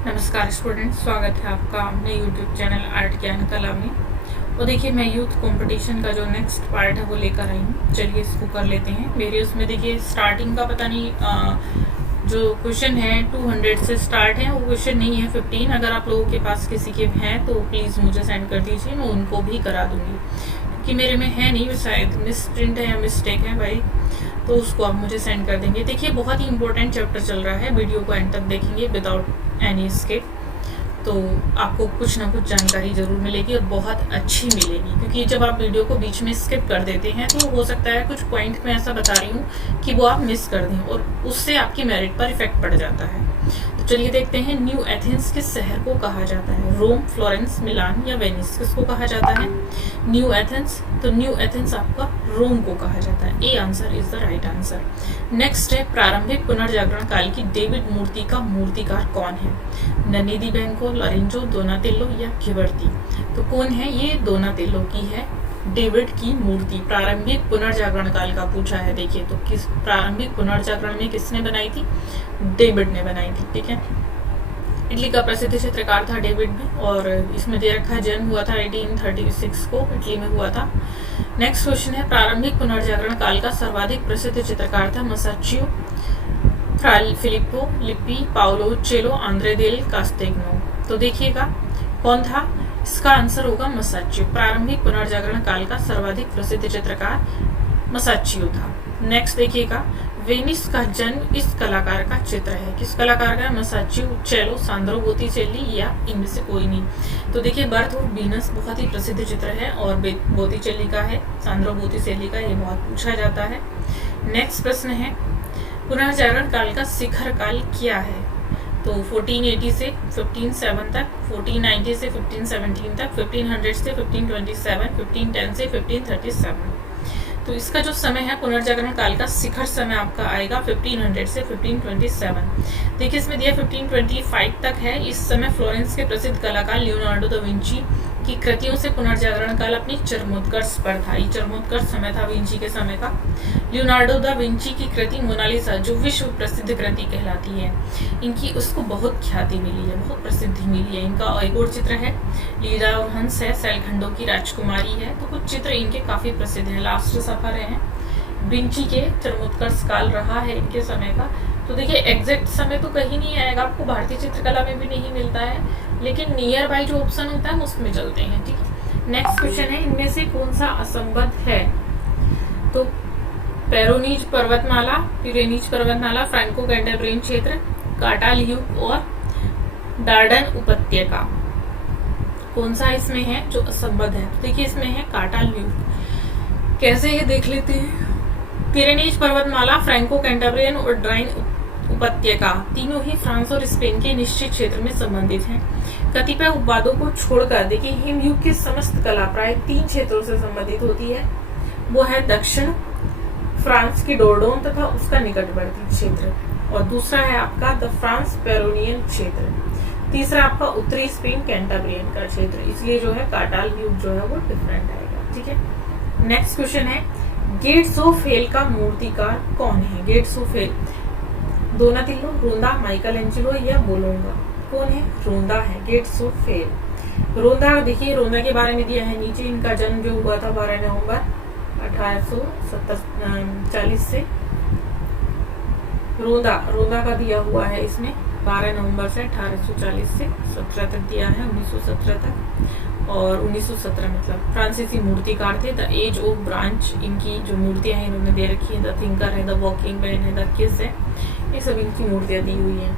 नमस्कार स्टूडेंट, स्वागत है आपका अपने यूट्यूब चैनल आर्ट ज्ञान कला में। और देखिए, मैं यूथ कंपटीशन का जो नेक्स्ट पार्ट है वो लेकर आई हूँ। चलिए इसको कर लेते हैं। मेरे उसमें देखिए स्टार्टिंग का पता नहीं जो क्वेश्चन है 200 से स्टार्ट है, वो क्वेश्चन नहीं है 15। अगर आप लोगों के पास किसी के हैं तो प्लीज़ मुझे सेंड कर दीजिए, मैं उनको भी करा दूँगी, क्योंकि मेरे में है नहीं, शायद मिस प्रिंट है या मिस्टेक है भाई, तो उसको आप मुझे सेंड कर देंगे। देखिए बहुत ही इंपॉर्टेंट चैप्टर चल रहा है, वीडियो को एंड तक देखेंगे विदाउट एनी स्किप, तो आपको कुछ ना कुछ जानकारी ज़रूर मिलेगी और बहुत अच्छी मिलेगी। क्योंकि जब आप वीडियो को बीच में स्किप कर देते हैं तो हो सकता है कुछ पॉइंट में ऐसा बता रही हूँ कि वो आप मिस कर दें और उससे आपकी मेरिट पर इफेक्ट पड़ जाता है। तो चलिए देखते हैं, न्यू एथेंस किस शहर को कहा जाता है? रोम, फ्लोरेंस, मिलान या वेनिस, किसको कहा जाता है? New Athens. तो न्यू एथेंस आपका रोम को कहा जाता है। A answer is the right answer. Next है, प्रारंभिक पुनर्जागरण काल की डेविड मूर्ति का मूर्तिकार कौन है? ननी दी बैंको, लोरेंजो, दोनातेल्लो या घिबर्ती? तो कौन है ये? दोनातेल्लो की है डेविड की मूर्ति। प्रारंभिक पुनर्जागरण काल का पूछा है। देखिए तो किस प्रारंभिक पुनर्जागरण में किसने बनाई थी? डेविड ने बनाई थी। ठीक है, इटली का प्रसिद्ध चित्रकार था डेविड भी, और इसमें दे रखा है जन्म हुआ था 1836 को, इटली में हुआ था। नेक्स्ट क्वेश्चन है, प्रारंभिक पुनर्जागरण काल का सर्वाधिक प्रसिद्ध चित्रकार था मसाचियो, फ्रा फिलिप्पो लिप्पी, पाओलो चेलो, आंद्रे देल कास्तेग्नो? तो देखिएगा कौन था, इसका आंसर होगा मसाचियो। प्रारंभिक पुनर्जागरण काल का सर्वाधिक प्रसिद्ध चित्रकार मसाचियो था। नेक्स्ट देखिएगा, वेनिस का जन्म इस कलाकार का चित्र है। किस कलाकार का? मसाचियो, चेलो, सांद्रो बोत्तिचेल्ली या इनमें से कोई नहीं? तो देखिए, बर्थ ऑफ वीनस बहुत ही प्रसिद्ध चित्र है और बोत्तिचेल्ली का है, सांद्रो बोत्तिचेल्ली का, ये बहुत पूछा जाता है। नेक्स्ट प्रश्न है, पुनर्जागरण काल का शिखर काल क्या है? तो 1480 से 1507 तक, 1490 से 1517 तक, 1500 से 1527, 1510 से 1537। तो इसका जो समय है पुनर्जागरण काल का शिखर समय आपका आएगा 1500 से 1527। देखिए इसमें दिया 1525 तक है। इस समय फ्लोरेंस के प्रसिद्ध कलाकार लियोनार्डो दा विंची की कृतियों से पुनर्जागरण काल अपनी चरमोत्कर्ष पर था। ये चरमोत्कर्ष समय था विंची के समय का। लियोनार्डो दा विंची की कृति मोनालिसा, जो विश्व प्रसिद्ध कृति कहलाती है, इनकी उसको बहुत ख्याति मिली है, बहुत प्रसिद्धि मिली है। इनका एक और चित्र है, लीला और हंस है, सैलखंडों की राजकुमारी है। तो कुछ चित्र इनके काफी प्रसिद्ध हैं। लास्ट सफर है, विंची के चरमोत्कर्ष काल रहा है इनके समय का। तो देखिए एग्जैक्ट समय तो कहीं नहीं आएगा, आपको भारतीय चित्रकला में भी नहीं मिलता है, लेकिन नियर बाई जो ऑप्शन होता है उसमें चलते हैं। ठीक है, नेक्स्ट क्वेश्चन है, इनमें से कौन सा असंबद्ध है? तो पेरोनीज पर्वतमाला, पिरेनीज पर्वतमाला, फ्रैंको कैंटेब्रियन क्षेत्र, काटालह्यूक और डार्डन उपत्यका, कौन सा इसमें है जो असंबद्ध है? तो देखिए इसमें है काटालह्यूक। कैसे ये देख लेते हैं। पिरेनीज पर्वतमाला, फ्रैंको कैंटेब्रियन और ड्राइन उपत्यका तीनों ही फ्रांस और स्पेन के निश्चित क्षेत्र में संबंधित हैं। कतिपय उपवादों को छोड़कर देखिए हिमयुग की समस्त कला प्राय 3 क्षेत्रों से संबंधित होती है। वो है दक्षिण फ्रांस की डोर्डोन तथा उसका निकटवर्ती क्षेत्र, और दूसरा है आपका द फ्रांस पेरोनियन क्षेत्र, तीसरा आपका उत्तरी स्पेन कैंटाब्रियन का क्षेत्र। इसलिए जो है काटालह्यूक जो है वो डिफरेंट आएगा। ठीक है, नेक्स्ट क्वेश्चन है, गेट्स ऑफ हेल का मूर्तिकार कौन है? गेट्स ऑफ हेल, दोनातिल्लो, रोंदा, माइकल एंजेलो या बोलोंगा? कौन है? रोंदा है गेट्स ऑफ हेल। रोंदा, देखिए रोंदा के बारे में दिया है नीचे। इनका जन्म जो हुआ था 12 नवंबर 1840 से। रोंदा का दिया हुआ है इसमें 12 नवंबर से 1840 से 17 तक दिया है, 1917 तक। और 1917 मतलब फ्रांसीसी मूर्तिकार थे। द एज ऑफ ब्रांच, इनकी जो मूर्तियां हैं इन्होंने दे रखी है। द थिंकर है, द वॉकिंग मैन है, द किस है, ये सब इनकी मूर्तियां दी हुई हैं।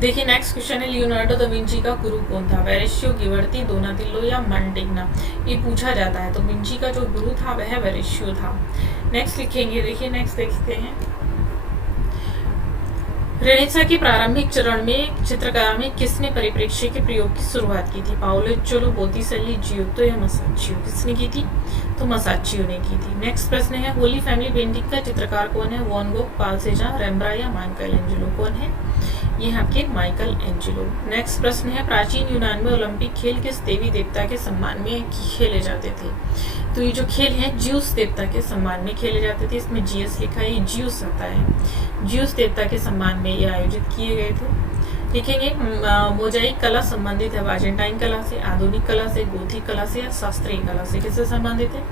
देखिए नेक्स्ट क्वेश्चन है, लियोनार्डो दा विंची का गुरु कौन था? वेरेशियो, गिवर्ती, दोनातिल्लो या मंटेग्ना? ये पूछा जाता है। तो विंची का जो गुरु था वह वेरेशियो था। नेक्स्ट लिखेंगे, देखिए नेक्स्ट देखते हैं, रेनेसां के प्रारंभिक चरण में चित्रकला में किसने परिप्रेक्ष्य के प्रयोग की शुरुआत की थी? पाओलो चेलो, बोत्तिचेल्ली, जियोत्तो या मसाचियो? किसने की थी? तो मसाचियो ने की थी। नेक्स्ट प्रश्न है, होली फैमिली पेंटिंग का चित्रकार कौन है? वैन गोग, पाल सेजान, रेम्ब्रांट या माइकल एंजेलो? कौन है? ये है आपके माइकल एंजेलो। नेक्स्ट प्रश्न है, प्राचीन यूनान में ओलंपिक खेल किस देवी देवता के सम्मान में खेले जाते थे? तो ये जो खेल हैं ज्यूस देवता के सम्मान में खेले जाते थे। इसमें जीएस लिखा है, ये ज्यूस आता है, ज्यूस देवता के सम्मान में ये आयोजित किए गए थे। देखेंगे मोजाइक कला संबंधित है बाजेंटाइन कला से, आधुनिक कला से, गोथिक कला से या शास्त्रीय कला से। किससे संबंधित है?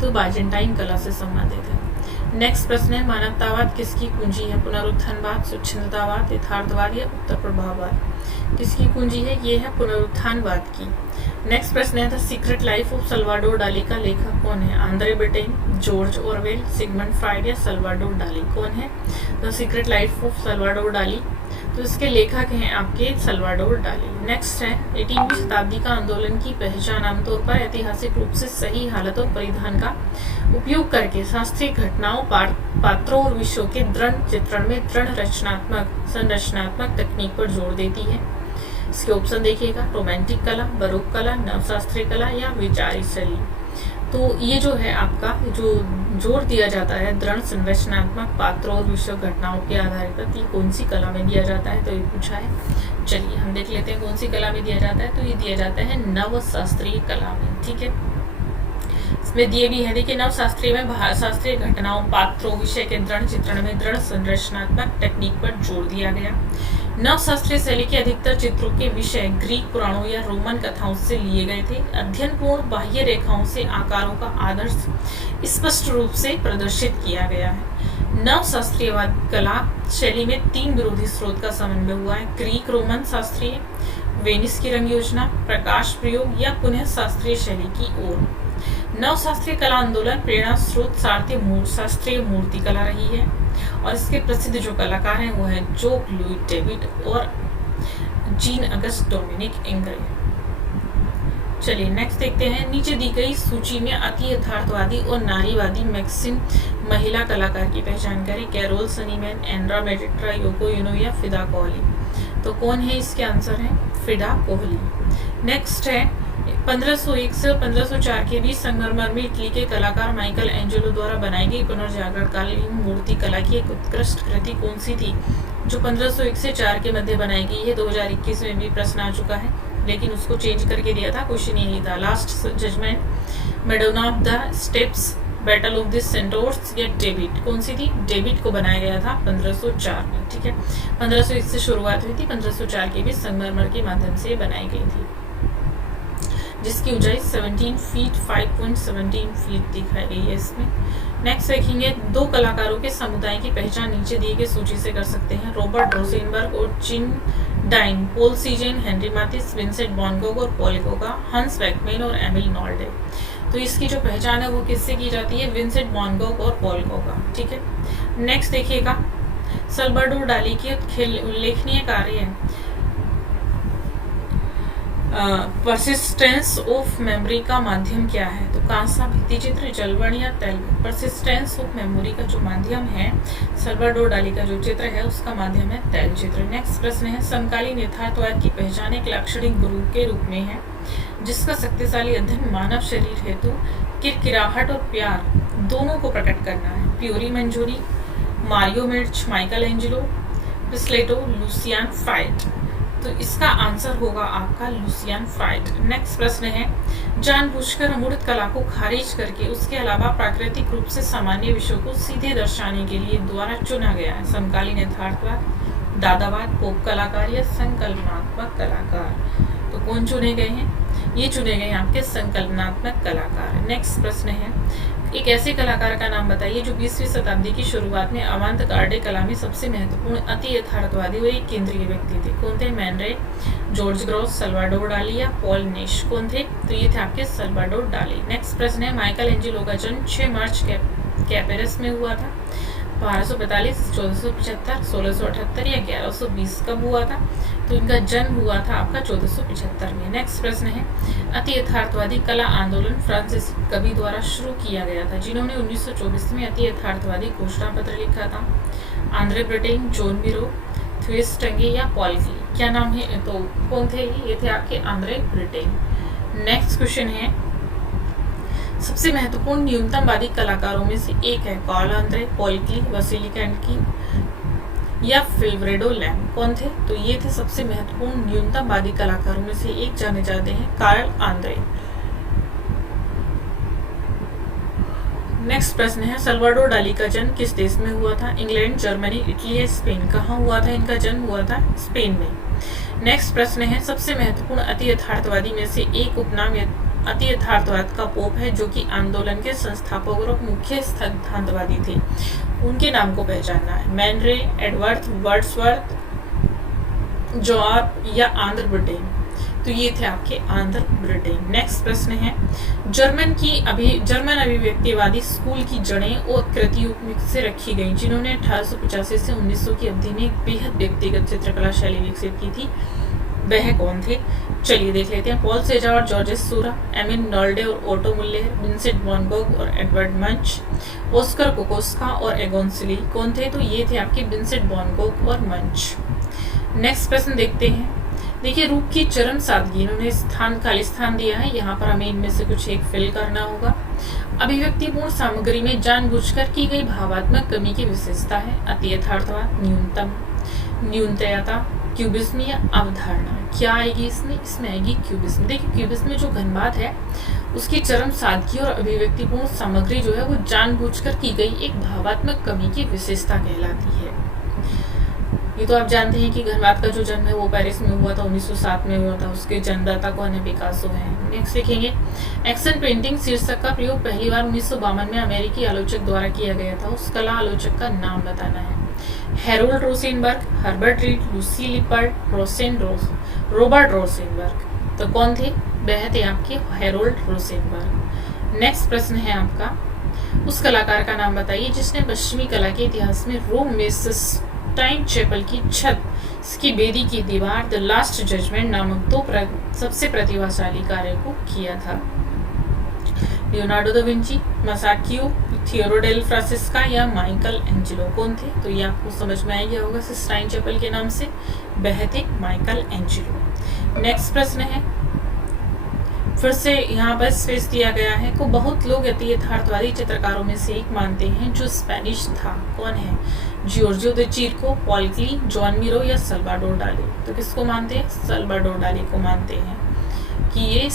तो बाजेंटाइन कला से संबंधित है। नेक्स्ट प्रश्न है मानवतावाद किसकी कुंजी है? पुनरुत्थानवाद, स्वच्छंदतावाद, यथार्थवाद या उत्तर प्रभाववाद। किसकी कुंजी है? ये है पुनरुत्थानवाद की। नेक्स्ट प्रश्न है the secret life of Salvador डाली का लेखक कौन है? Andre Britain, George Orwell, Sigmund Freud या सल्वाडोर डाली। कौन है the secret life of Salvador डाली? तो इसके लेखक हैं आपके सल्वाडोर डाली। नेक्स्ट है 18वीं शताब्दी का आंदोलन की पहचान आमतौर पर ऐतिहासिक रूप से सही हालत और परिधान का उपयोग करके शास्त्रीय घटनाओं, पात्रों और विषयों के दृढ़ चित्रण में दृढ़ रचनात्मक संरचनात्मक तकनीक पर जोर देती है। इसके ऑप्शन देखिएगा, रोमांटिक कला, बरोक कला, नवशास्त्रीय कला या विचारी शैली। तो ये जो है आपका जो जोर दिया जाता है दृढ़ संरचनात्मक पात्रों और विषय घटनाओं के आधार पर, ये कौन सी कला में दिया जाता है? तो ये पूछा है। चलिए हम देख लेते हैं कौन सी कला में दिया जाता है। तो ये दिया जाता है नवशास्त्रीय कला में। ठीक है, इसमें दिए भी है, देखिए नवशास्त्रीय में शास्त्रीय घटनाओं, पात्रों, विषय के दृढ़ चित्रण में दृढ़ संरचनात्मक टेक्निक पर जोर दिया गया। नवशास्त्रीय शैली के अधिकतर चित्रों के विषय ग्रीक पुराणों या रोमन कथाओं से लिए गए थे। अध्ययनपूर्ण बाह्य रेखाओं से आकारों का आदर्श स्पष्ट रूप से प्रदर्शित किया गया है। नवशास्त्रीयवाद कला शैली में 3 विरोधी स्रोत का समन्वय हुआ है: ग्रीक रोमन शास्त्रीय, वेनिस की रंग योजना, प्रकाश प्रयोग या पुनः शास्त्रीय शैली की ओर। नवशास्त्रीय कला आंदोलन प्रेरणा स्रोत शास्त्रीय मूर्ति कला रही है और इसके प्रसिद्ध जो कलाकार हैं वो हैं जोक लुई डेविड और जीन अगस्ट डोमिनिक इंग्रे। चलिए नेक्स्ट देखते हैं, नीचे दी गई सूची में अति यथार्थवादी और नारीवादी मैक्सिम महिला कलाकार की पहचान करें। कैरोल सनीमैन, एंड्रा मेडिट्रा, योको यूनो या फिदा कोहली। तो कौन है इसके आंसर है? फिदा कोहली। नेक्स्ट है 1501 से 1504 के बीच संगमरमर में इटली के कलाकार माइकल एंजेलो द्वारा बनाई गई पुनर्जागरण कालीन मूर्ति कला की एक उत्कृष्ट कृति कौन सी थी जो 1501 से 4 के मध्य बनाई गई है? 2021 में भी प्रश्न आ चुका है लेकिन उसको चेंज करके दिया था, क्वेश्चन यही था। Last judgment, Madonna of the steps, battle of the centaurs या डेविड। कौन सी थी? डेविड को बनाया गया था 1504 में। ठीक है, 1501 से शुरुआत हुई थी, 1504 के बीच संगमरमर के माध्यम से बनाई गई थी जिसकी ऊंचाई 17 फीट 5.17 फीट दिखाई गई है इसमें। नेक्स्ट देखेंगे, 2 कलाकारों के समुदाय की पहचान नीचे दिए गए सूची से कर सकते हैं। रॉबर्ट रोसेनबर्ग और Jim Dine, Paul Cezanne, Henri Matisse, Vincent van Gogh और पॉल गोगा, हंस बेकमैन और एमिल नॉल्डे। तो इसकी जो पहचान है वो किससे की जाती है? विंसेंट वैन गॉग और पॉल गोगा। ठीक है, नेक्स्ट देखिएगा, सल्वाडोर डाली की उल्लेखनीय कार्य है परसिस्टेंस ऑफ मेमोरी का माध्यम क्या है? तो कांसा, भित्ति चित्र, जलवण या तैल। परसिस्टेंस ऑफ मेमोरी का जो माध्यम है सल्वाडोर डाली का जो चित्र है उसका माध्यम है तैल चित्र। नेक्स्ट प्रश्न है, समकालीन यथार्थवाद की पहचान एक लाक्षणिक गुरु के रूप में है जिसका शक्तिशाली अध्ययन मानव शरीर हेतु किरकिराहट और प्यार दोनों को प्रकट करना है। प्योरी मंजूरी, मारियो मिर्च, माइकल एंजेलो, पिस्लेटो, लुसियान फ्राइड। तो इसका आंसर होगा आपका लुसियान फ्राइड। नेक्स्ट प्रश्न है, जानबूझकर अमूर्त कला को खारिज करके उसके अलावा प्राकृतिक रूप से सामान्य विषयों को सीधे दर्शाने के लिए द्वारा चुना गया है समकालीन यथार्थवाद, दादावाद, पोप कलाकार या संकल्पनात्मक कलाकार। तो कौन चुने गए हैं? ये चुने गए हैं आपके संकल्पनात्मक कलाकार। नेक्स्ट प्रश्न है, एक ऐसे कलाकार का नाम बताइए जो 20वीं शताब्दी की शुरुआत में अवांत गार्डे कला में सबसे महत्वपूर्ण अति यथार्थवादी और एक केंद्रीय व्यक्ति थे। कौन थे? मैन रे, जॉर्ज ग्रॉस, सल्वाडोर डाली या पॉल नेश। कौन थे? तो ये थे आपके सल्वाडोर डाली। नेक्स्ट प्रश्न है, माइकल एंजेलो का जन्म 6 मार्च कैपेरस में हुआ था। 1245, 1475, 1678 या 1120 कब हुआ था? तो इनका जन्म हुआ था आपका 1475 में। नेक्स्ट प्रश्न है, अति यथार्थवादी कला आंदोलन फ्रांसीसी कवि द्वारा शुरू किया गया था जिन्होंने 1924 में अति यथार्थवादी घोषणा पत्र लिखा था। आंद्रे ब्रिटेन, जॉन मिरो, थ्विस टंगे या पॉल क्ली। क्या नाम है? तो कौन थे ये? थे आपके आंद्रे ब्रिटेन। नेक्स्ट क्वेश्चन है, सबसे महत्वपूर्ण न्यूनतमवादी कलाकारों में से एक है कार्ल आंद्रे, पॉल क्ली, वसीली कैंडकी या फिल्फ्रेडो लैम। कौन थे? तो ये थे सबसे महत्वपूर्ण न्यूनतमवादी कलाकारों में से एक जाने जाते हैं कार्ल आंद्रे। नेक्स्ट प्रश्न है सल्वाडोर डाली का जन्म किस देश में हुआ था? इंग्लैंड, जर्मनी, इटली या स्पेन? कहाँ हुआ था इनका जन्म? हुआ था स्पेन में। नेक्स्ट प्रश्न है सबसे महत्वपूर्ण अति यथार्थवादी में से एक उपनाम अति यथार्थवाद का पोप है जो कि आंदोलन के संस्थापक और मुख्य सिद्धांतवादी थे। उनके नाम को पहचानना है। मैन रे, एडवर्ड, वर्ड्सवर्थ, जॉब या आंध्र ब्रिटेन? तो ये थे आपके आंध्र ब्रिटेन। नेक्स्ट प्रश्न है जर्मन अभिव्यक्तिवादी स्कूल की जड़ें और कृतियों से रखी गई जिन्होंने 1885 से 1900 की अवधि में एक बेहद व्यक्तिगत चित्रकला शैली विकसित की थी, वह कौन थे? चलिए देख लेते हैं। पॉल सेजार, जॉर्जेस सूरा, एमिन नॉल्डे और auto Mulher, Vincent van Gog और एडवर्ड मंच, ऑस्कर कोकोस्का और एगोन सिली? कौन थे? तो ये थे आपके विंसेंट वैन गोग और मंच। नेक्स्ट प्रश्न देखते हैं। देखिए रूप की चरम सादगी, इन्होंने खाली स्थान दिया है, यहाँ पर हमें इनमें से कुछ एक फिल करना होगा। अभिव्यक्तिपूर्ण सामग्री में जानबूझकर की गई भावात्मक कमी की विशेषता है अति यथार्थवाद, न्यूनतयता, क्यूबिज्म या अवधारणा? क्या आएगी इसमें? इसमें आएगी क्यूबिज्म। देखिए क्यूबिज्म में जो घनवाद है उसकी चरम सादगी और अभिव्यक्तिपूर्ण सामग्री जो है वो जानबूझकर की गई एक भावात्मक कमी की विशेषता कहलाती है। ये तो आप जानते हैं कि घनवाद का जो जन्म है वो पेरिस में हुआ था, 1907 में हुआ था। उसके जन्मदाता कौन है? पिकासो है। नेक्स्ट देखेंगे एक्शन पेंटिंग शीर्षक का प्रयोग पहली बार 1952 में अमेरिकी आलोचक द्वारा किया गया था। उस कला आलोचक का नाम बताना है। Harold Rosenberg, Herbert read, Lucy leopard, Robert Rosenberg? तो कौन थे? वह थे आपके हैरोल्ड रोसेनबर्ग। नेक्स्ट प्रश्न है आपका उस कलाकार का नाम बताइए जिसने पश्चिमी कला के इतिहास में रोम में सिस्टाइन चैपल की छत, इसकी बेदी की दीवार, द लास्ट जजमेंट नामक दो सबसे प्रतिभाशाली कार्य को किया था? Leonardo da Vinci, Masaccio, Theodore del Francesca या माइकल एंजेलो? कौन थे? तो ये आपको समझ में आ गया होगा सिस्टाइन चैपल के नाम से, वह थे माइकल एंजेलो। नेक्स्ट प्रश्न है फिर से यहाँ पर स्पेस दिया गया है को बहुत लोग अति यथार्थवादी चित्रकारों में से एक मानते हैं जो स्पेनिश था। कौन है? जियोर्जियो दे चिरको, पॉल क्ली, जॉन मिरो या सल्वाडोर डाली? तो किसको मानते हैं? सल्वाडोर डाली को मानते हैं कि ये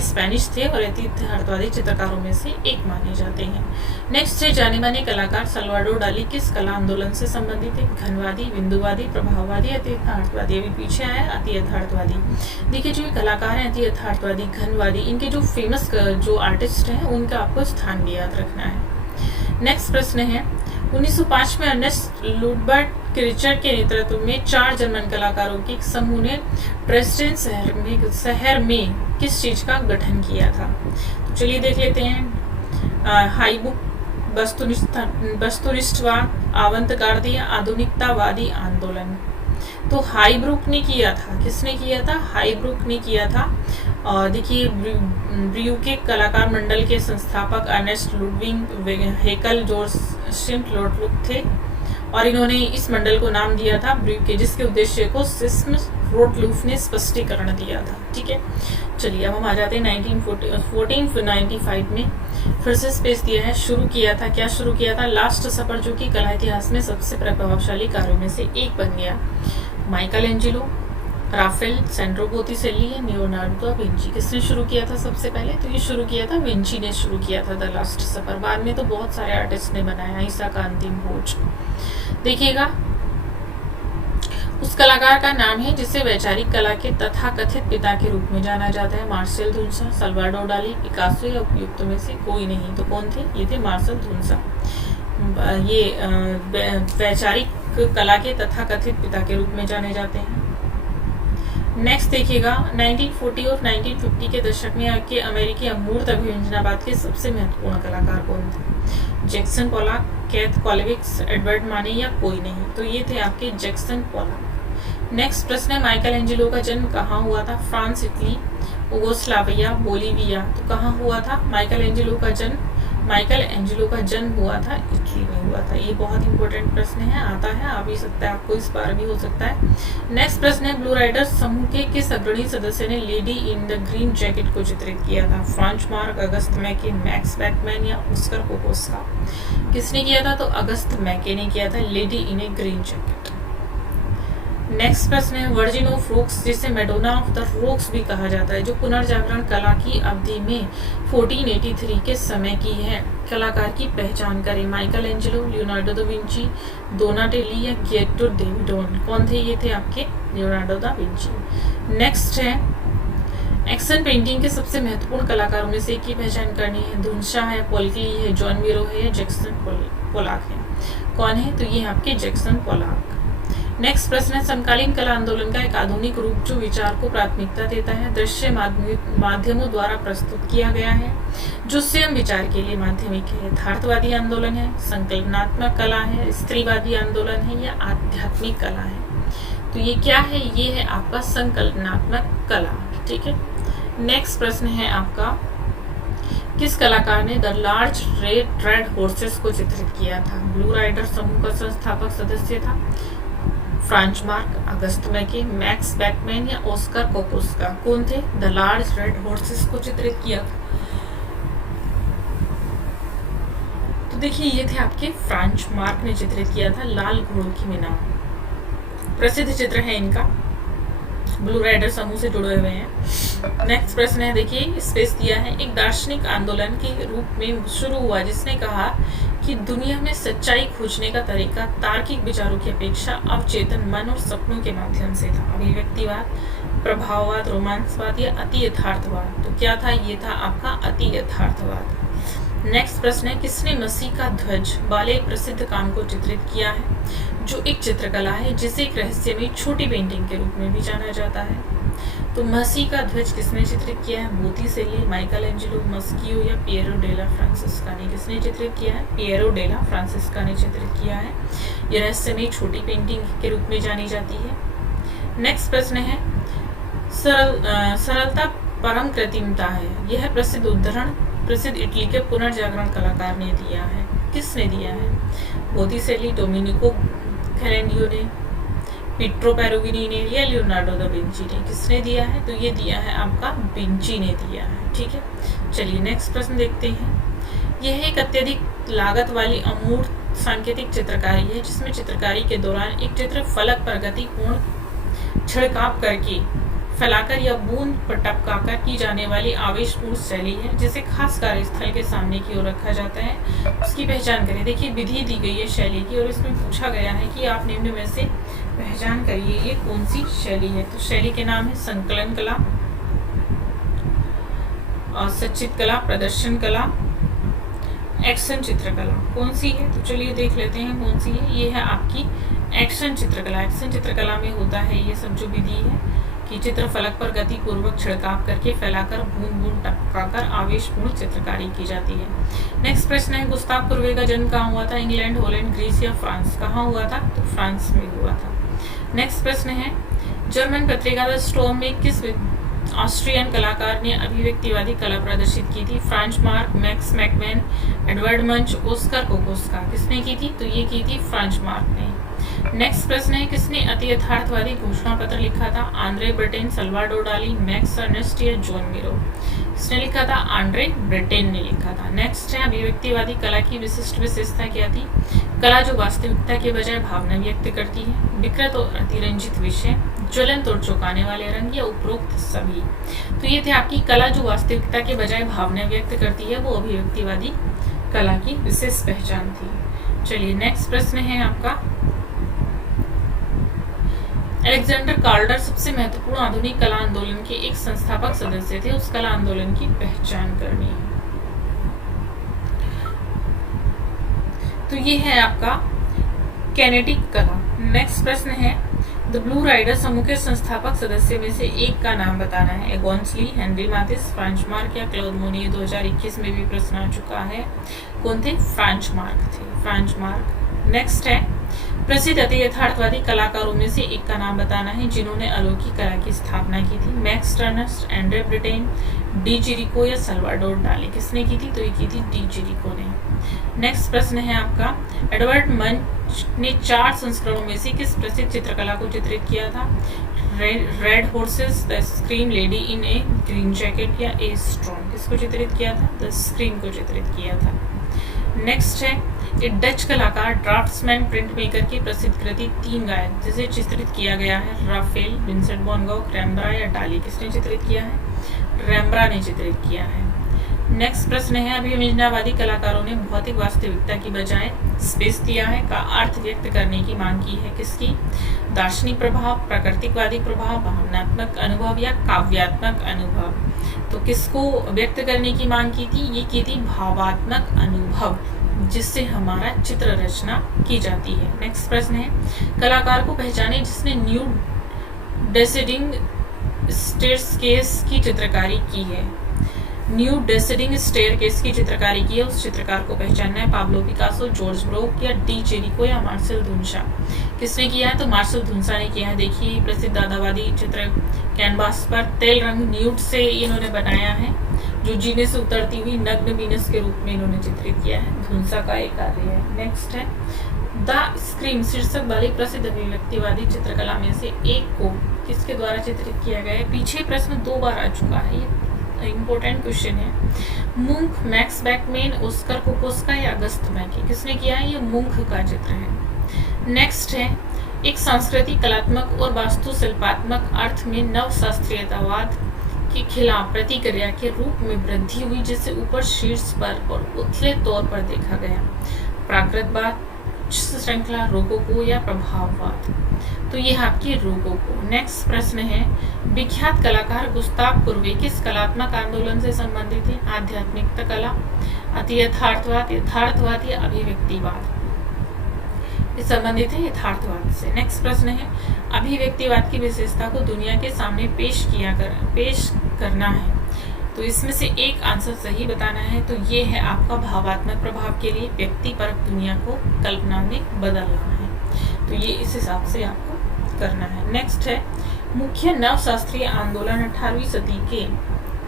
स्पेनिश थे और अति यथार्थवादी चित्रकारों में से एक माने जाते हैं। नेक्स्ट है जाने माने कलाकार सल्वाडोर डाली किस कला आंदोलन से संबंधित है? घनवादी, बिंदुवादी, प्रभाववादी, अति यथार्थवादी? अभी पीछे आया अति यथार्थवादी। देखिए जो कलाकार हैं अति यथार्थवादी, घनवादी, इनके जो फेमस जो आर्टिस्ट हैं उनका आपको स्थान भी याद रखना है। नेक्स्ट प्रश्न है 1905 में अर्नेस्ट लुडबर्ट क्रिचर के नेतृत्व में 4 जर्मन कलाकारों के एक समूह ने ड्रेसडेन शहर में किस चीज का गठन किया था? तो चलिए देख लेते हैं। हाईबुक, वस्तुनिष्ठवाद, आवंतगार्दी या आधुनिकतावादी आंदोलन? तो हाईब्रुक ने किया था। किसने किया था? हाईब्रुक ने किया था। और देखिए ब्रियू के कलाकार मंडल के संस्थापक अर्नेस्ट लुडविग हेकल जोरशिम्ट लोटलुक थे और इन्होंने इस मंडल को नाम दिया था ब्रियू के, जिसके उद्देश्य को सिस्म रोटलूफ ने स्पष्टीकरण दिया था। ठीक है, चलिए अब हम आ जाते हैं 1495 में। फिर से स्पेस दिया है। शुरू किया था, क्या शुरू किया था? लास्ट सपर, जो कि कला इतिहास में सबसे प्रभावशाली कार्यों में से एक बन गया। माइकल एंजेलो, राफेल, सैंड्रो बोत्तिचेल्ली या लियोनार्डो दा विंची? किसने शुरू किया था सबसे पहले? तो ये शुरू किया था विंची ने शुरू किया था द लास्ट सपर। बाद में तो बहुत सारे आर्टिस्ट ने बनाया। ईसा का अंतिम भोज देखिएगा। उस कलाकार का नाम है जिसे वैचारिक कला के तथाकथित पिता के रूप में जाना जाता है। मार्सेल धुनसा, सल्वाडोर डाली, पिकासो या उपयुक्त में से कोई नहीं? तो कौन थे? ये थे मार्सेल धुनसा। ये वैचारिक कला के तथाकथित पिता के रूप में जाने जाते हैं। नेक्स्ट देखिएगा 1940 और 1950 के दशक में के अमेरिकी अमूर्त अभिव्यंजनावाद के सबसे महत्वपूर्ण कलाकार कौन थे? जैक्सन पोलॉक, कैथ कोलेविक्स, एडवर्ड माने या कोई नहीं? तो ये थे आपके जैक्सन पोलॉक। नेक्स्ट प्रश्न है माइकल एंजेलो का जन्म कहाँ हुआ था? France, Italy, Yugoslavia, Bolivia? तो कहाँ हुआ था माइकल एंजेलो का जन्म हुआ था इटली में हुआ था। ये बहुत इंपॉर्टेंट प्रश्न है, आता है, आ भी सकता है आपको, इस बार भी हो सकता है। नेक्स्ट प्रश्न है ब्लू राइडर्स समूह के किस अग्रणी सदस्य ने lady in the green jacket को चित्रित किया था? फ्रांच मार्क, अगस्त मैके, मैक्स बैकमैन या ऑस्कर कोकोस्का? किसने किया था? तो अगस्त मैके ने किया था lady in A green jacket. Next प्रश्न है वर्जिन ऑफ रोक्स, जिसे मेडोना ऑफ द रोक्स भी कहा जाता है, जो पुनर्जागरण कला की अवधि में 1483 के समय की है। कलाकार की पहचान करें। Michelangelo, Leonardo da Vinci, Donatello या गिएटो डेविडोन। कौन थे? ये थे आपके लियोनार्डो दा विंची। नेक्स्ट है एक्शन पेंटिंग के सबसे महत्वपूर्ण कलाकारों में से एक की पहचान करनी है। धुनशाह है, पोल्की है, जॉन मीरो है या जैक्सन पोलाक है। कौन है? तो ये आपके जैक्सन पोलाक। नेक्स्ट प्रश्न है समकालीन कला आंदोलन का एक आधुनिक रूप जो विचार को प्राथमिकता देता है, दृश्य माध्यमों द्वारा प्रस्तुत किया गया है, जो स्वयं विचार के लिए माध्यमिक है। यथार्थवादी आंदोलन है, संकल्पनात्मक कला है, स्त्रीवादी आंदोलन है या आध्यात्मिक कला है। तो ये क्या है? ये है आपका संकल्पनात्मक कला। ठीक है। नेक्स्ट प्रश्न है आपका किस कलाकार ने द लार्ज रेड हॉर्सेस को चित्रित किया था? ब्लू राइडर समूह का संस्थापक सदस्य था फ्रांच मार्क, अगस्त मैके, मैक्स बैकमैन या ऑस्कर कोकोस्का। कौन थे? द लार्ज रेड हॉर्सेस को चित्रित किया था। तो देखिए ये थे आपके फ्रांच मार्क ने चित्रित किया था लाल घोड़ों की मीनार। प्रसिद्ध चित्र है इनका, ब्लू राइडर समूह से जुड़े हुए हैं। नेक्स्ट प्रश्न है देखिए स्पेस दिया है, एक दार्शनिक आंदोलन के रूप में शुरू हुआ जिसने कहा कि दुनिया में सच्चाई खोजने का तरीका तार्किक विचारों की अपेक्षा अवचेतन मन और सपनों के माध्यम से था। अभिव्यक्तिवाद, प्रभाववाद, रोमांसवाद या अति यथार्थवाद। तो क्या था? ये था आपका अति यथार्थवाद। नेक्स्ट प्रश्न है किसने मसीह का ध्वज वाले प्रसिद्ध काम को चित्रित किया है, जो एक चित्रकला है जिसे एक रहस्यमयी छोटी पेंटिंग के रूप में भी जाना जाता है। तो मसीह का ध्वज किसने चित्रित किया है? बोटिसेली, माइकल एंजेलो, मस्कियो या पिएरो डेला फ्रांसिस्का ने। किसने चित्रित किया है? पिएरो डेला फ्रांसिस्का ने चित्रित किया है। यह रहस्यमयी छोटी पेंटिंग के रूप में जानी जाती है। नेक्स्ट प्रश्न है सरलता परम कृत्रिमता है, यह प्रसिद्ध उदाहरण प्रसिद्ध इटली के पुनर्जागरण कलाकार ने दिया है। किसने दिया है? बोटिसेली, डोमिनिको खेरेंडियो ने, पिट्रो पेरोगिनी ने या लियोनार्डो दा विंची ने। किसने दिया है? तो ये दिया है आपका विंची ने दिया है। ठीक है। चलिए नेक्स्ट प्रश्न देखते हैं। यह एक अत्यधिक लागत वाली अमूर्त सांकेतिक चित्रकारी है जिसमें चित्रकारी के दौरान एक चित्र फलक पर गतिपूर्ण छिड़काव करके फैलाकर या बूंद पर टपकाकर की जाने वाली आवेशपूर्ण शैली है, जिसे खास कार्यस्थल के सामने की ओर रखा जाता है। उसकी पहचान करें। देखिए विधि दी गई है शैली की और इसमें पूछा गया है कि आप निम्न में से पहचान करिए ये कौन सी शैली है। तो शैली के नाम है संकलन कला, सचित कला, प्रदर्शन कला, एक्शन चित्रकला। कौन सी है? तो चलिए देख लेते हैं कौन सी है। ये है आपकी एक्शन चित्रकला। एक्शन चित्रकला में होता है ये सब जो विधि है कि चित्र फलक पर गति पूर्वक छिड़काव करके फैलाकर बूंद बूंद टपकाकर आवेशपूर्ण चित्रकारी की जाती है। नेक्स्ट प्रश्न है गुस्ताव कुर्वे का जन्म कहाँ हुआ था? इंग्लैंड, हॉलैंड, ग्रीस या फ्रांस। कहाँ हुआ था? तो फ्रांस में हुआ था। नेक्स्ट प्रश्न है जर्मन पत्रिका द स्टॉर्म में किस ऑस्ट्रियन कलाकार ने अभिव्यक्तिवादी कला प्रदर्शित की थी? French mark, max McMahon, Edward मंच, ऑस्कर कोकोस्का। किसने की थी? तो ये की थी फ्रांच मार्क ने। नेक्स्ट प्रश्न है किसने अति यथार्थवादी घोषणा पत्र लिखा था? आंद्रे ब्रिटेन, सल्वाडोर डाली, मैक्स अर्नेस्ट या जॉन मीरो। किसने लिखा था? आंद्रे ब्रिटेन ने लिखा था। नेक्स्ट है अभिव्यक्तिवादी कला की विशिष्ट विशेषता क्या थी? कला जो वास्तविकता के बजाय भावना व्यक्त करती है, विकृत और अतिरंजित विषय, ज्वलंत और चौंकाने वाले रंग या उपरोक्त सभी। तो ये थे आपकी कला जो वास्तविकता के बजाय भावना व्यक्त करती है, वो अभिव्यक्तिवादी कला की विशेष पहचान थी। चलिए नेक्स्ट प्रश्न है आपका अलेक्जेंडर कार्लर सबसे महत्वपूर्ण आधुनिक कला आंदोलन के एक संस्थापक सदस्य थे, उस कला आंदोलन की पहचान करनी है। तो ये है आपका कैनेटिक कला। नेक्स्ट प्रश्न है द ब्लू राइडर समूह के संस्थापक सदस्य में से एक का नाम बताना है। एगोन्सली, हेनरी माथिस, फ्रांच मार्क या क्लॉद मोनी। 2021 में भी प्रश्न आ चुका है। कौन थे? फ्रांच मार्क थे, फ्रांच मार्क। नेक्स्ट है प्रसिद्ध अति यथार्थवादी कलाकारों में से एक का नाम बताना है जिन्होंने अलौकिक कला की स्थापना की थी। मैक्स टर्नर, एंड्रे ब्रिटेन, डी चिरिको या सल्वाडोर डाली। किसने की थी? तो ये की थी डी चिरिको ने। नेक्स्ट प्रश्न है आपका एडवर्ड मंच ने 4 संस्करणों में से किस प्रसिद्ध चित्रकला को चित्रित किया था? Red horses, the scream, lady in A green jacket या ए स्ट्रॉन्ग। किसको चित्रित किया था? द स्क्रीम को चित्रित किया था। नेक्स्ट है एक डच कलाकार ड्राफ्ट्समैन प्रिंट मेकर की प्रसिद्ध कृति तीन गायक जिसे चित्रित किया गया है Raphael, Vincent van Gogh, Rembrandt या डाली। किसने चित्रित किया है? रेम्ब्रा ने चित्रित किया है। नेक्स्ट प्रश्न है, अभियोजनावादी कलाकारों ने भौतिक वास्तविकता की बजाय स्पेस दिया है का अर्थ व्यक्त करने की मांग की है। किसकी? दार्शनिक प्रभाव, प्राकृतिकवादी प्रभाव, भावनात्मक अनुभव या काव्यात्मक अनुभव। तो किसको व्यक्त करने की मांग की थी? ये की थी भावात्मक अनुभव, जिससे हमारा चित्र रचना की जाती है। नेक्स्ट प्रश्न है, कलाकार को पहचाने जिसने न्यू डेसिडिंग स्टेयरकेस की चित्रकारी की है। न्यू डेसिडिंग स्टेयरकेस की चित्रकारी की है, उस चित्रकार को पहचानना है। पाब्लो पिकासो, जॉर्ज ब्रोक या डी चेरिको या मार्सेल धुनसा। किसने किया है? तो मार्सेल धुनसा ने किया है। देखिए प्रसिद्ध दादावादी चित्र कैनवास पर तेल रंग न्यूड से इन्होंने बनाया है, जो जीने से उतरती हुई नग्न वीनस के रूप में इन्होंने चित्रित किया है। धुनसा का एक कार्य है। नेक्स्ट है, द स्क्रीम शीर्षक वाली प्रसिद्ध अभिव्यक्तिवादी चित्रकला में से एक को किसके द्वारा चित्रित किया गया है? पीछे प्रश्न 2 बार आ चुका है, ये इम्पोर्टेंट क्वेश्चन है। मुंख, मैक्स बैकमैन, ऑस्कर कोकोस्का या अगस्त मैकी। किसने किया है? ये मुंख का चित्र है। नेक्स्ट है, एक सांस्कृतिक, कलात्मक और वास्तुशिल्पात्मक अर्थ में नव शास्त्रीयतावाद के खिलाफ प्रतिक्रिया के रूप में वृद्धि हुई, जिसे ऊपर शीर्ष पर और उथले तौर पर देखा गया। प्राकृतवाद, श्रृंखला, रोकोको या प्रभाववाद। तो ये आपकी रोकोको। नेक्स्ट प्रश्न है, विख्यात कलाकार गुस्ताव कुर्वे किस कलात्मक आंदोलन से संबंधित है? आध्यात्मिकता कला, अति यथार्थवाद, यथार्थवाद या अभिव्यक्तिवाद। ये संबंधित है यथार्थवाद से। नेक्स्ट प्रश्न है, अभिव्यक्तिवाद की विशेषता को दुनिया के सामने पेश करना है, तो इसमें से एक आंसर सही बताना है। तो ये है आपका भावात्मक प्रभाव के लिए व्यक्तिपरक दुनिया को कल्पना में बदलना है। तो ये इस हिसाब से आपको करना है। नेक्स्ट है, मुख्य नवशास्त्रीय आंदोलन 18वीं सदी के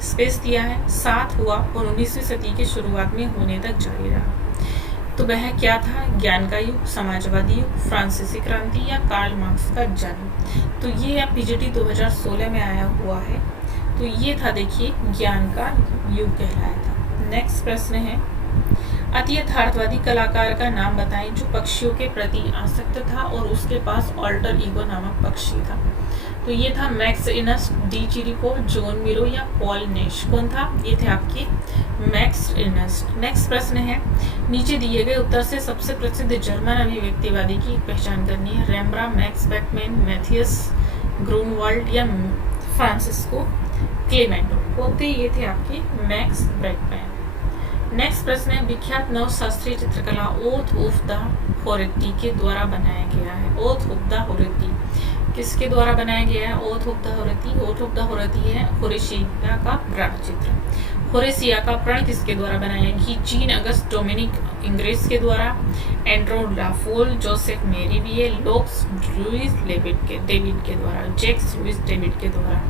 स्पेस दिया है, साथ हुआ और 19वीं सदी के शुरुआत में होने तक जारी रहा। तो वह क्या था? ज्ञान का युग, समाजवादी युग, फ्रांसीसी क्रांति या कार्ल मार्क्स का जन्म। तो ये आप पीजीटी 2016 में आया हुआ है। तो ये था, देखिए, ज्ञान का युग कहलाया था। नेक्स्ट प्रश्न है, अति यथार्थवादी कलाकार का नाम बताएं जो पक्षियों के प्रति आसक्त था और उसके पास ऑल्टर ईगो नामक पक्षी था। तो ये था मैक्स इनस्ट, डी चिरिको, जॉन मिरो या पॉल नेश। कौन था? ये थे आपके मैक्स इनस्ट। नेक्स्ट प्रश्न है, नीचे दिए गए उत्तर से सबसे प्रसिद्ध जर्मन अभिव्यक्तिवादी की पहचान करनी है। Rembrandt, Max Beckmann, Matthias Grunewald या फ्रांसिस्को क्लेमेंटो। होते ये थे आपके मैक्स बैकमैन। नेक्स्ट प्रश्न है, विख्यात नवशास्त्रीय चित्रकला ओथ ऑफ द होरेती के द्वारा बनाया गया है। ओथ ऑफ द होरेती किसके द्वारा बनाया गया है? Oath of the Horatii. Oath of the Horatii है होरेशिया का प्रण चित्र। होरेशिया का प्रण किसके द्वारा बनाया गया? जीन अगस्त डोमिनिक इंग्रेस के द्वारा, एंड्रो लाफोल, जोसेफ मेरीविये, लोक्स लुइस डेविड के द्वारा, जैक्स लुइस डेविड के द्वारा।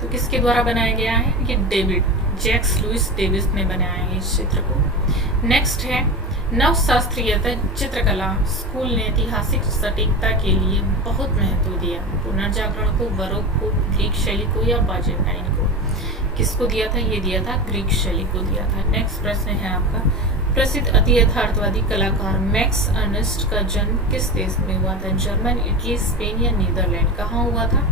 तो किसके द्वारा बनाया गया है? ये जैक्स लुइस डेविस ने बनाया है इस चित्र को। नेक्स्ट है, नवशास्त्रीयता चित्रकला स्कूल ने ऐतिहासिक सटीकता के लिए बहुत महत्व दिया। पुनर्जागरण को, बरोक को, ग्रीक शैली को या बाजेंटाइन को। किसको दिया था? ये दिया था ग्रीक शैली को दिया था। नेक्स्ट प्रश्न है आपका, प्रसिद्ध अति यथार्थवादी कलाकार मैक्स अर्नेस्ट का जन्म किस देश में हुआ था? जर्मन, इटली, स्पेन या नीदरलैंड। कहाँ हुआ था?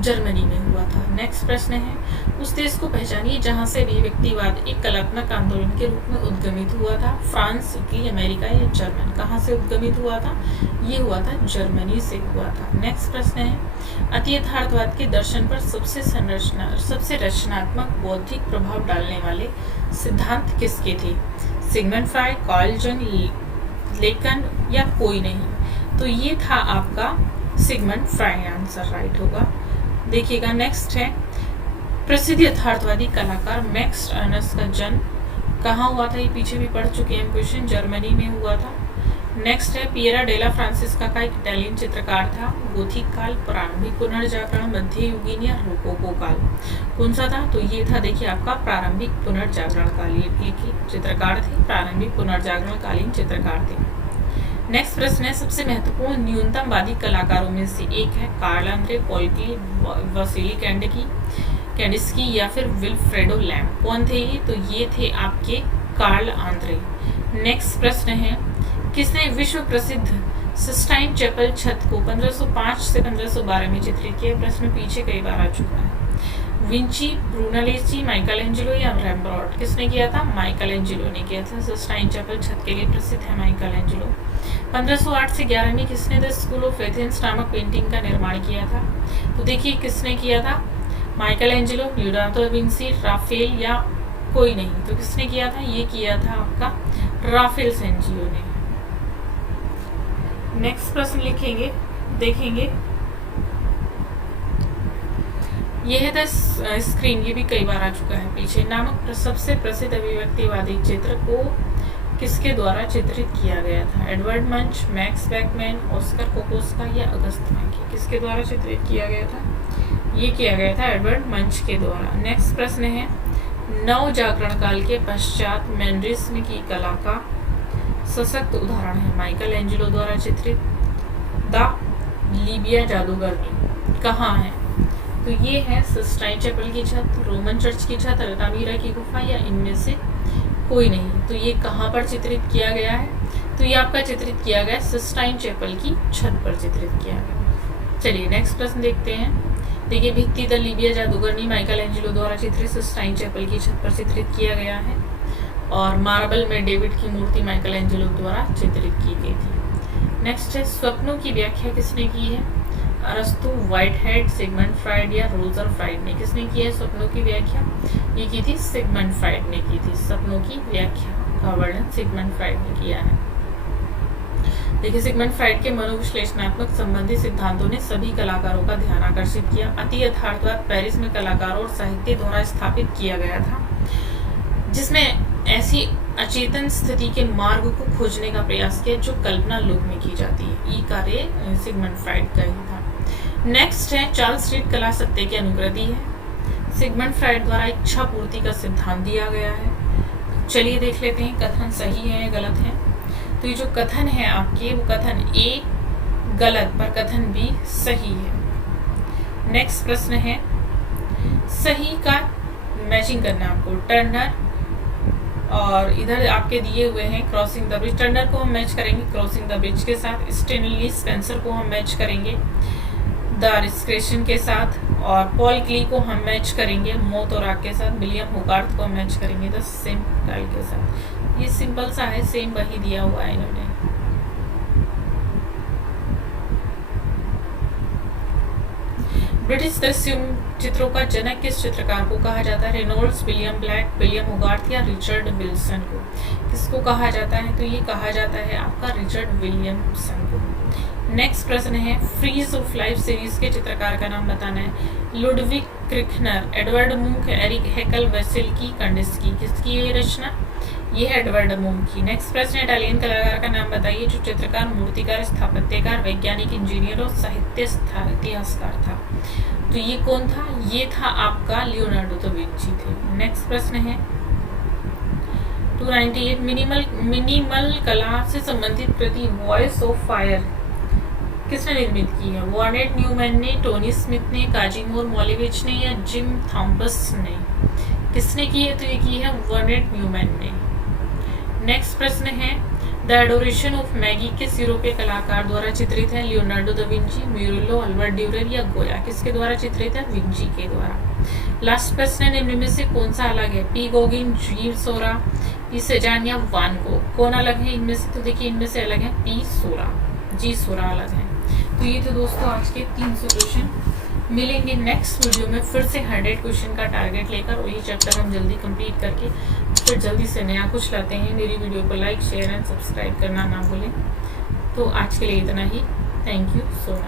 जर्मनी में हुआ था। नेक्स्ट प्रश्न है, उस देश को पहचानिए जहां से अभिव्यक्तिवाद एक कलात्मक आंदोलन के रूप में उद्गमित हुआ था। फ्रांस, इटली, अमेरिका या जर्मन। कहां से उद्गमित हुआ था? ये हुआ था जर्मनी से हुआ था। नेक्स्ट प्रश्न है, अति यथार्थवाद के दर्शन पर सबसे रचनात्मक बौद्धिक प्रभाव डालने वाले सिद्धांत किसके थे? सिगमंड फ्राइड, कार्ल जंग, लेकन या कोई नहीं। तो ये था आपका सिगमंड फ्राइड, आंसर राइट होगा। देखिएगा, नेक्स्ट है, प्रसिद्ध यथार्थवादी कलाकार मैक्स अर्नेस्ट का जन्म कहाँ हुआ था? ये पीछे भी पढ़ चुके हैं क्वेश्चन, जर्मनी में हुआ था। नेक्स्ट है, पिएरा डेला फ्रांसिस्का का एक इटालियन चित्रकार था। गोथिक काल, प्रारंभिक पुनर्जागरण, मध्ययुगीन या रोकोको काल। कौन सा था? तो ये था, देखिए, आपका प्रारंभिक पुनर्जागरण कालीन के चित्रकार थे, प्रारंभिक पुनर्जागरण कालीन चित्रकार थे। नेक्स्ट प्रश्न है, सबसे महत्वपूर्ण न्यूनतमवादी कलाकारों में से एक है कार्ल आंद्रे पोल्की, वसीली कैंडिस्की या फिर विल्फ्रेडो लैम्ब। कौन थे ये? तो ये थे आपके कार्ल आंद्रे। नेक्स्ट प्रश्न है, किसने विश्व प्रसिद्ध सिस्टाइन चैपल छत को 1505 से 1512 में चित्रित किया? प्रश्न पीछे कई बार आ चुका है। विंची, ब्रूनोलेस्ची, माइकलएंजेलो या रैम्ब्रांड? किसने किया था? माइकलएंजेलो ने किया था। सिस्टाइन चैपल छत के लिए प्रसिद्ध है माइकलएंजेलो। 1508 से 11 में किसने द स्कूल ऑफ एथेंस नामक पेंटिंग का निर्माण किया था? तो देखिए किसने किया था? Michelangelo, Leonardo da Vinci, Raphael या कोई नहीं। तो किसने किया था? ये किया था आपका राफेल सेंजियो ने। नेक्स्ट प्रश्न लिखेंगे, देखेंगे। यह है द स्क्रीन, ये भी कई बार आ चुका है पीछे। नामक सबसे प्रसिद्ध अभिव्यक्तिवादी चित्र को किसके द्वारा चित्रित किया गया था? एडवर्ड मंच, मैक्स बैकमैन, ऑस्कर कोकोस्का या अगस्त मैकी? किसके द्वारा चित्रित किया गया था? ये किया गया था एडवर्ड मंच के द्वारा। नेक्स्ट प्रश्न है, नव जागरण काल के पश्चात मैनरिज्म की कला का सशक्त उदाहरण है माइकलएंजेलो द्वारा चित्रित द लीबिया जादूगरनी कहाँ है? तो ये है सिस्टाइन चैपल की छत, रोमन चर्च की छत, अल्तामिरा की गुफा या इनमें से कोई नहीं। तो ये कहाँ पर चित्रित किया गया है? तो ये आपका चित्रित किया गया सिस्टाइन चैपल की छत पर चित्रित किया गया। चलिए नेक्स्ट प्रश्न देखते हैं। देखिए, भित्ति द लीबिया जादूगरनी माइकलएंजेलो द्वारा चित्रित सिस्टाइन चैपल की छत पर चित्रित किया गया है और मार्बल में डेविड की मूर्ति माइकलएंजेलो द्वारा चित्रित की गई थी। नेक्स्ट है, स्वप्नों की व्याख्या किसने की है? अरस्तु, व्हाइटहेड, सिगमंड फ्राइड या रोजर फ्राइड ने? किसने की है स्वप्नों की व्याख्या? ये की थी सिगमंड फ्राइड ने की थी। स्वप्नों की व्याख्या का वर्णन सिगमंड फ्राइड ने किया है। देखिए, सिगमंड फ्राइड के मनोविश्लेषणात्मक संबंधी सिद्धांतों ने सभी कलाकारों का ध्यान आकर्षित किया। अति यथार्थवाद पेरिस में कलाकारों और साहित्य द्वारा स्थापित किया गया था, जिसमें ऐसी अचेतन स्थिति के मार्ग को खोजने का प्रयास किया जो कल्पना लोक में की जाती है। ये कार्य सिगमंड फ्राइड का ही था। नेक्स्ट है, चार्ल्स रीड कला सत्य की अनुकृति है। सिगमंड फ्राइड द्वारा इच्छा पूर्ति का सिद्धांत दिया गया है। चलिए देख लेते हैं कथन सही है या गलत है। तो ये जो कथन है आपके, वो कथन ए गलत पर कथन बी सही है। नेक्स्ट प्रश्न है, सही का मैचिंग करना है आपको। टर्नर और इधर आपके दिए हुए हैं क्रॉसिंग द ब्रिज। टर्नर को हम मैच करेंगे क्रॉसिंग द ब्रिज के साथ। स्टेनली स्पेंसर को हम मैच करेंगे द डिस्क्रेशन के साथ। और पॉल क्ली को हम मैच करेंगे मौत और आग के साथ। विलियम होगार्थ को हम मैच करेंगे द सेम काल के साथ। ये सिंपल सा है, सेम वही दिया हुआ है इन्होंने। ब्रिटिश दृश्य चित्रों का जनक किस चित्रकार को कहा जाता है? रेनॉल्ड्स, विलियम ब्लैक, विलियम होगार्थ या रिचर्ड विल्सन को? किसको कहा जाता है? तो ये कहा जाता है आपका रिचर्ड विलियमसन को। नेक्स्ट प्रश्न है, फ्रीज ऑफ लाइफ सीरीज के चित्रकार का नाम बताना है। Ludwig Kirchner, Edvard Munch, Erich Heckel, Wassily Kandinsky? किसकी ये रचना? ये है एडवर्ड मुंक की। नेक्स्ट प्रश्न है, इटालियन कलाकार का नाम बताइए जो चित्रकार, मूर्तिकार, स्थापत्यकार, वैज्ञानिक, इंजीनियर और साहित्य इतिहासकार था। तो ये कौन था? ये था आपका लियोनार्डो दा विंची थे। नेक्स्ट प्रश्न है 298, मिनिमल कला से संबंधित कृति वॉइस ऑफ फायर किसने निर्मित की है? वॉर्नेट न्यूमैन ने, टोनी स्मिथ ने, काजीमोर मोलिविच ने या जिम थॉम्पस ने? किसने की है? तो ये की है वॉर्नेट न्यूमैन ने। नेक्स्ट प्रश्न है, द एडोरेशन ऑफ मैगी किस यूरोपीय कलाकार द्वारा चित्रित है? लियोनार्डो दा विंची, म्यूरिलो, अल्बर्ट ड्यूरेर या गोया? किसके द्वारा चित्रित है? विंची के द्वारा। लास्ट प्रश्न है, निम्न में से कौन सा अलग है? पी गोगिन, जी सोरा, पी सेजान या वान को? कौन अलग है इनमें से? तो देखिए इनमें से अलग है पी सोरा, जी सोरा अलग है। तो ये तो दोस्तों आज के 300 क्वेश्चन। मिलेंगे नेक्स्ट वीडियो में फिर से 100 क्वेश्चन का टारगेट लेकर, और ये चैप्टर हम जल्दी कंप्लीट करके फिर जल्दी से नया कुछ लाते हैं। मेरी वीडियो को लाइक, शेयर एंड सब्सक्राइब करना ना भूलें। तो आज के लिए इतना ही। Thank you so much.